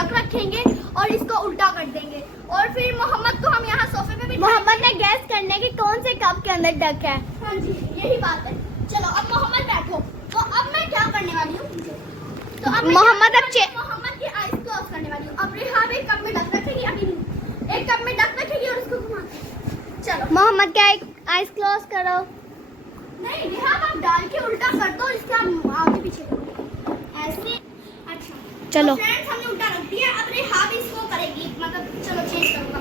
Duck रखेंगे और इसको उल्टा कर देंगे और फिर मोहम्मद को हम यहाँ सोफे पे भी मोहम्मद ने गैस करने की कौन से कप के अंदर डक है। हाँ जी यही बात है। चलो अब मोहम्मद बैठो। तो अब मैं क्या करने वाली हूँ, तो अब मोहम्मद मोहम्मद की आइज क्लोज करने वाली हूँ। अब रिहाब एक कप में डक रखेगी, अभी एक कप में डक रखेगी और उसको घुमा। चलो मोहम्मद क्या आइज क्लोज करो। नहीं रिहाब आप डाल के उल्टा कर दो, इससे आप आगे पीछे करो ऐसे। अच्छा चलो तो फ्रेंड्स हमने उल्टा रख दिया। अब रिहाब इसको करेगी, मतलब चलो चेंज करूँगा,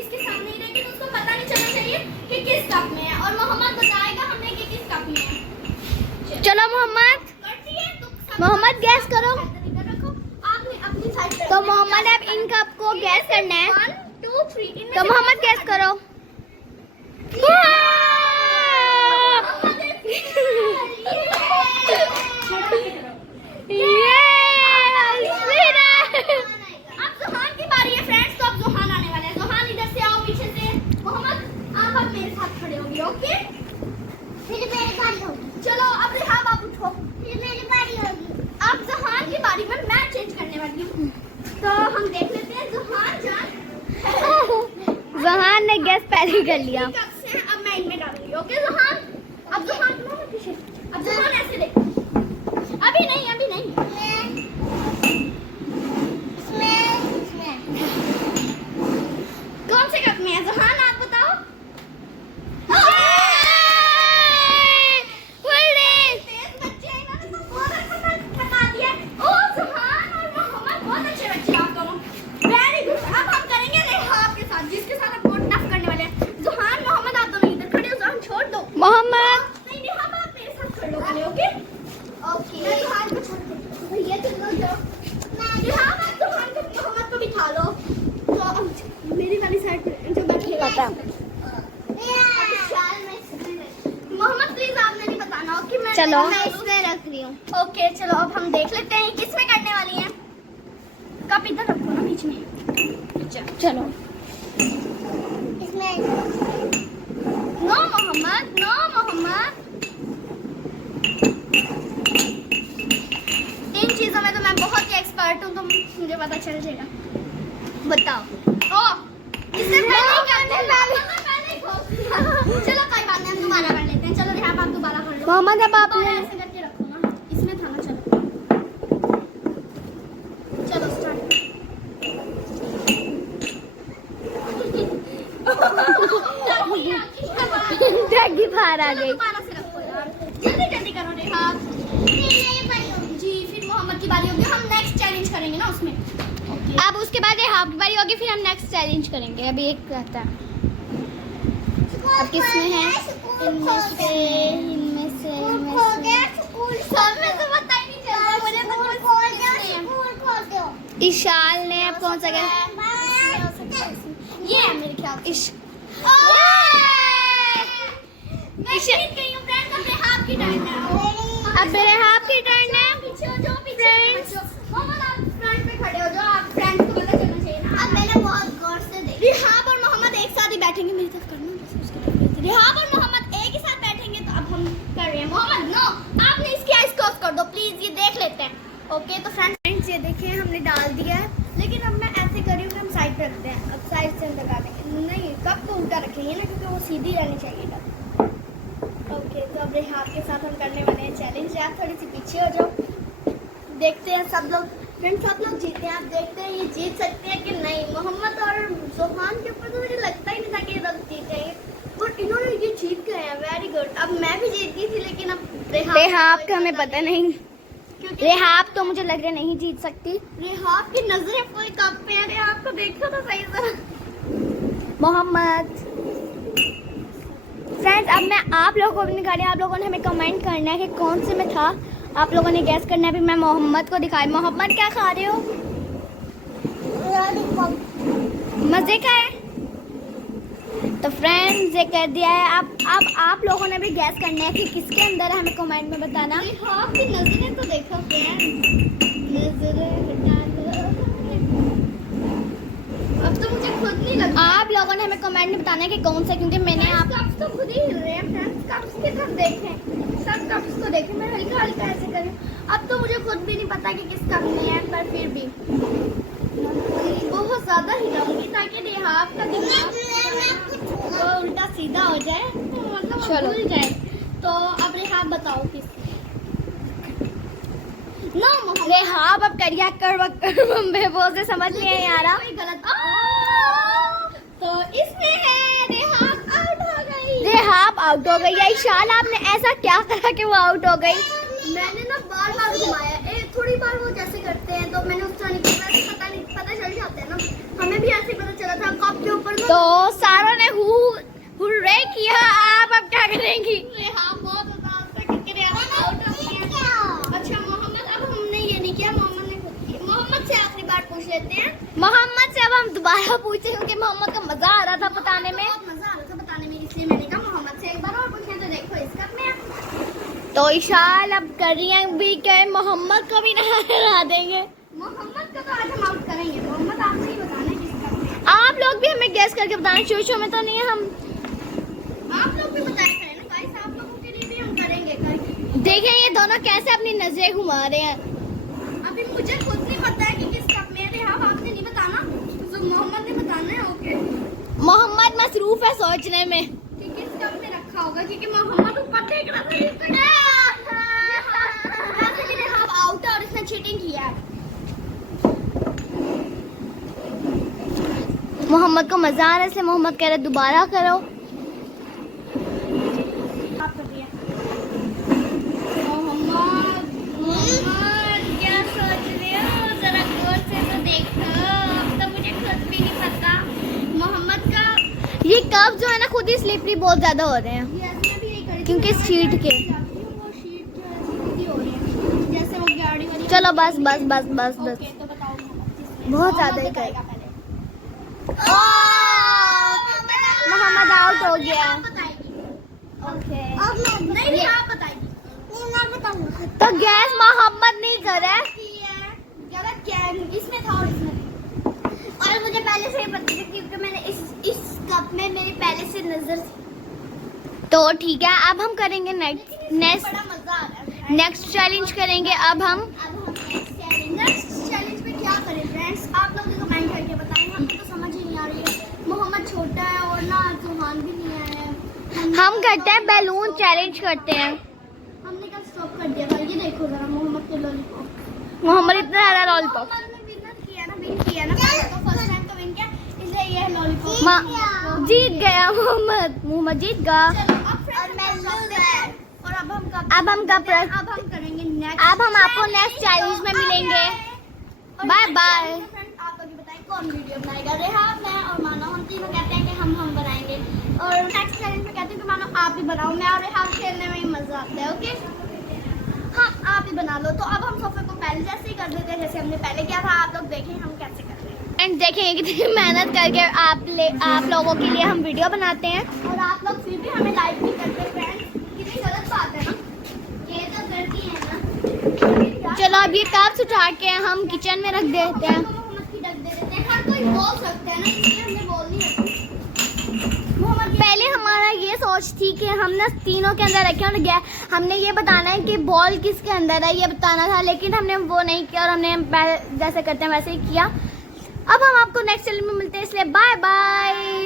इसके सामने ही रहेगी तो उसको पता नहीं चलना चाहिए कि किस कप में है और मोहम्मद बताएगा हमें कि किस कप में है। चलो मोहम्मद करती है तो मोहम्मद गैस करो। रखो आपने अपनी साइड पे। तो मोहम्मद अब इन कप को गैस करना है। 1 2 3 तो मोहम्मद गैस करो। अब ज़ुहान की बारी है फ्रेंड्स। तो अब ज़ुहान आने वाला है। ज़ुहान इधर से आओ पीछे से। मोहम्मद आप अब मेरे साथ खड़े होगी, ओके? फिर मेरी बारी होगी। चलो अब रिहाब आप उठो। फिर मेरी बारी होगी। अब ज़ुहान की बारी में मैं चेंज करने वाली हूँ। तो हम देख लेते हैं ज़ुहान जान। ज़ुहान ने गैस पहले कर लिया। कब से अब मैं इनमें डालूंगी, ओके ज़ुहान? अब ज़ुहान तुम पीछे। अब ज़ुहान ऐसे देखो। अभी नहीं अभी नहीं। कौन से कप में है ज़ुहान आप बताओ? तेज बच्चे हैं, इन्होंने तो बहुत अच्छा बता दिया। ओह ज़ुहान और मोहम्मद बहुत अच्छे बच्चे हैं आप दोनों। Very good. अब हम करेंगे रिहाब के साथ, जिसके साथ आप बहुत टफ करने वाले हैं। ज़ुहान मोहम्मद आप दोनों इधर खड़े हो, ज़ुहान छोड़ दो। मोहम्मद नहीं रिहाब आप मेरे साथ खड़े हो पहले, ओके? ओके मैं ज़ुहान को छोड़ देती हूँ। भैया चलो जाओ। रिहाब आप ज़ुहान को मोहम्मद को बिठा लो। तो अब मेरी वाली साइड पे जो बैठेगा। पता। मोहम्मद प्लीज आपने नहीं बताना, ओके? मैं चलो। मैं इसमें रख रही हूँ। ओके चलो अब हम देख लेते हैं किस में करने वाली हैं। कप इधर रखो ना बीच में। चलो इसमें नो मोहम्मद, नो मोहम्मद। इन चीजों में तो मैं बहुत ही एक्सपर्ट हूँ, तो मुझे पता चल जाएगा। बताओ। ओ इससे पहले ही करते हैं। चलो कोई बात नहीं, हम दोबारा कर लेते हैं। चलो रिहाब आप दोबारा कर लो। मोहम्मद अब आप तो ऐसे करके रखो ना, इसमें था ना। चलो स्टार्ट। डगी बाहर आ गई। दोबारा से रखो यार, जल्दी जल्दी करो रिहाब। जी फिर मोहम्मद की बारी होगी, हम नेक्स्ट चैलेंज करेंगे ना उसमें। ओके अब उसके बाद हाफ की बारी होगी, फिर हम नेक्स्ट चैलेंज करेंगे। अभी एक रहता है। अब किसमें है? इनमें से सब में तो पता ही नहीं चल रहा मुझे। तो इशाल ने अब कौन सा गया? ये है मेरे ख्याल से। मैं जीत गई हूं फ्रेंड्स। अब रिहाब की टर्न है। अब रिहाब की टर्न है। पीछे हो जाओ, पीछे हो जाओ। मोहम्मद आप फ्रंट पे खड़े हो जाओ, आप फ्रेंड्स को पता चलना चाहिए ना। अब मैंने बहुत गौर से देखा। रिहाब और मोहम्मद एक साथ ही बैठेंगे, मेरी तरफ करना। रिहाब और मोहम्मद एक ही साथ बैठेंगे, तो अब हम कर रहे हैं। मोहम्मद नो, आपने इसकी आइज क्लोज कर दो प्लीज, ये देख लेते हैं। ओके तो फ्रेंड्स ये देखिए हमने डाल दिया है, लेकिन अब मैं ऐसे कर रही हूँ कि हम साइड पे रखते हैं। अब साइड से हम लगा देंगे। नहीं कप को उल्टा रखेंगे ना, क्योंकि वो सीधी रहनी चाहिए कप। ओके तो अब रिहाब के साथ हम करने वाले हैं चैलेंज। आप थोड़ी सी पीछे हो जाओ, देखते हैं सब लोग। फ्रेंड्स सब लोग जीते हैं, आप देखते हैं ये जीत सकते हैं कि नहीं। मोहम्मद और ज़ुहान के ऊपर तो मुझे लगता ही नहीं था कि ये लोग जीत जाएंगे, बट इन्होंने ये जीत गए हैं। Very good. अब मैं भी जीत गई थी, लेकिन अब रेहाब का हमें पता नहीं, क्योंकि रेहाब तो मुझे लग रहा नहीं जीत सकती। रेहाब की नजरें कोई कप पे है। रेहाब को देखो तो सही से। मोहम्मद फ्रेंड्स अब मैं आप लोगों को भी दिखा रही हूँ। आप लोगों ने हमें कमेंट करना है कि कौन से में था, आप लोगों ने गैस करना है। अभी मैं मोहम्मद को दिखाई। मोहम्मद क्या खा रहे हो? मजे का है। तो फ्रेंड्स ये कर दिया है। अब आप लोगों ने भी गैस करना है कि किसके अंदर है, हमें कमेंट में बताना। रेहाब की नजरें तो देखो फ्रेंड्स, नजरें हटा लो। अब तो मुझे खुद नहीं लगता। आप लोगों ने हमें कमेंट में बताना है कि कौन सा, क्योंकि मैंने आप कप्स तो खुद ही हिल रहे हैं फ्रेंड्स। कप्स की तरफ देखें, सब कप्स को देखें, मैं हल्का हल्का ऐसे कर रही हूँ। अब तो मुझे खुद भी नहीं पता कि किस कप में है, पर फिर भी बहुत ज्यादा हिलाऊंगी ताकि रिहाब का दिमाग वो उल्टा सीधा हो जाए, तो मतलब वो चलो। भूल जाए। तो अब रिहाब बताओ किस ना मोहम्मद रेहाब अब करिया कर वो से समझ नहीं आ रहा। कोई गलत तो इसमें है रेहाब आउट हो गई। रेहाब आउट हो गई है। ईशान आपने ऐसा क्या करा कि वो आउट हो गई? मैंने ना बार बार घुमाया, थोड़ी बार वो जैसे करते हैं तो मैंने उसका नहीं पता चल जाता है ना, हमें भी ऐसे पता चला था कप के ऊपर ना। तो सारों ने हुर्रे किया। आप अब क्या करेंगी? रेहाब बहुत आसान था क्योंकि रेहाब आउट हो गया। अच्छा मोहम्मद, अब हमने ये नहीं किया, मोहम्मद ने खुद किया। मोहम्मद से आखिरी बार पूछ लेते हैं। मोहम्मद से अब हम दोबारा पूछे क्योंकि मोहम्मद का मजा आ रहा था बताने में। बहुत मजा आ रहा था बताने में, इसलिए मैंने कहा मोहम्मद से एक बार और पूछें। तो देखो इस कप में तो ईशान अब कर रही हैं भी क्या मोहम्मद को भी ना हरा देंगे। मोहम्मद का तो आज हम आउट करेंगे। मोहम्मद आपसे ही बताना है किस कप में है। आप लोग भी हमें गैस करके बताना, शो में तो नहीं है हम। आप लोग भी बताया करें ना गाइस, आप लोगों के लिए भी हम करेंगे करके। देखें ये दोनों कैसे अपनी नजरें घुमा रहे हैं। अभी मुझे खुद नहीं पता है कि किस कप में है। रेहाब आपने नहीं बताना, तो मोहम्मद ने बताना है। ओके, मोहम्मद मसरूफ है सोचने में। कि किस कप में रखा होगा, क्योंकि मोहम्मद ऊपर देख रहा था। वैसे भी रेहाब आउट है और इसने चीटिंग किया है। मोहम्मद को मजा आ रहा है इसलिए मोहम्मद कह रहे दोबारा करो। आप कर दिया। मोहम्मद क्या सोच रहे हो, जरा गौर से तो देखो। अब तो मुझे खुद भी नहीं पता। मोहम्मद का ये कप जो है ना खुद ही स्लिपरी बहुत ज्यादा हो रहे हैं ये ऐसे भी यही करी थी। क्योंकि शीट के। वो शीट जो है सीधी हो रही है, जैसे वो गाड़ी वाली। चलो बस बस बस बस बस। ओके, तो बताओ मोहम्मद किसमें? बहुत ज्यादा ही बताएगा कर। पहले। मोहम्मद आउट हो गया। आप बताएगी। ओके, अब मैं नहीं, आप बताएगी। मैं बताऊंगा। तो गैस मोहम्मद नहीं करे। गलत क्या है, इसमें था और इसमें नहीं। और मुझे पहले से ही पता था क्योंकि मैंने इस कप में मेरी पहले से नजर थी। तो ठीक है अब हम करेंगे नेक्स्ट बड़ा मजा आ रहा है। नेक्स्ट चैलेंज करेंगे अब हम। अब हम नेक्स्ट चैलेंज में क्या करें फ्रेंड्स, आप लोग कमेंट करके बताएं। हमें तो समझ ही नहीं आ रही है। मोहम्मद छोटा है और ना सुहान भी नहीं आया है। हम करते हैं बैलून चैलेंज करते हैं। हमने कल स्टॉप कर दिया था। ये देखो जरा मोहम्मद के लॉलीपॉप। मोहम्मद इतना ज्यादा लॉलीपॉप मोहम्मद ने विन किया ना पहले तो फर्स्ट टाइम तो विन किया, इसलिए ये लॉलीपॉप जीत गया। मोहम्मद जीत गया। चलो अब मैं लूजर। और अब हम अब हम करेंगे नेक्स्ट। अब हम आपको नेक्स्ट चैलेंज में मिलेंगे। Bye bye. आप लोग बताएं कौन वीडियो बनाएगा। रेहाब, मैं और मानो, हम तीनों कहते हैं कि हम बनाएंगे। और नेक्स्ट चैलेंज में कहते हैं कि मानो आप ही बनाओ। मैं और रेहाब खेलने में ही मजा आता है। ओके, हाँ आप ही बना लो। तो अब हम सोफे को पहले जैसे ही कर देते हैं जैसे हमने पहले किया था। आप लोग देखें हम कैसे कर रहे हैं एंड देखेंगे कितनी मेहनत करके आप लोगों के लिए हम वीडियो बनाते हैं। और आप लोग फिर भी हमें लाइक भी करते हैं फ्रेंड्स। कितनी गलत बात है ना, ये तो करती है ना। चलो अब ये कप्स उठा के हम किचन में रख देते हैं। मोहम्मद की ढक दे देते हैं। हर कोई बोल सकते हैं ना, इसलिए हमने बोल नहीं रखी। मोहम्मद पहले हमारा ये सोच थी कि हम ना तीनों के अंदर रखे और गया हमने ये बताना है कि बॉल किसके अंदर है ये बताना था, लेकिन हमने वो नहीं किया और हमने जैसे करते हैं वैसे ही किया। अब हम आपको नेक्स्ट चैनल में मिलते हैं, इसलिए बाय बाय।